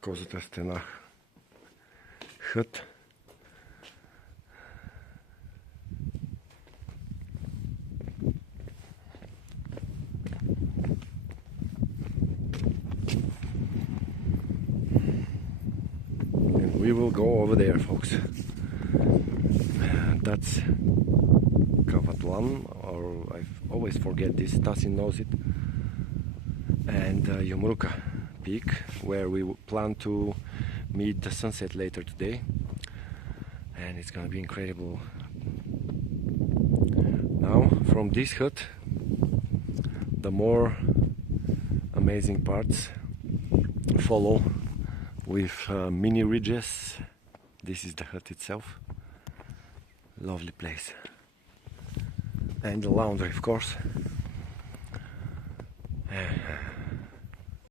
Kozyata Stena hut. And we will go over there, folks. That's Kavatlan, or I always forget this, Stasi knows it, and Yumruka Peak, where we plan to meet the sunset later today, and it's gonna be incredible. Now, from this hut, the more amazing parts follow with mini ridges. This is the hut itself. Lovely place. And the laundry, of course.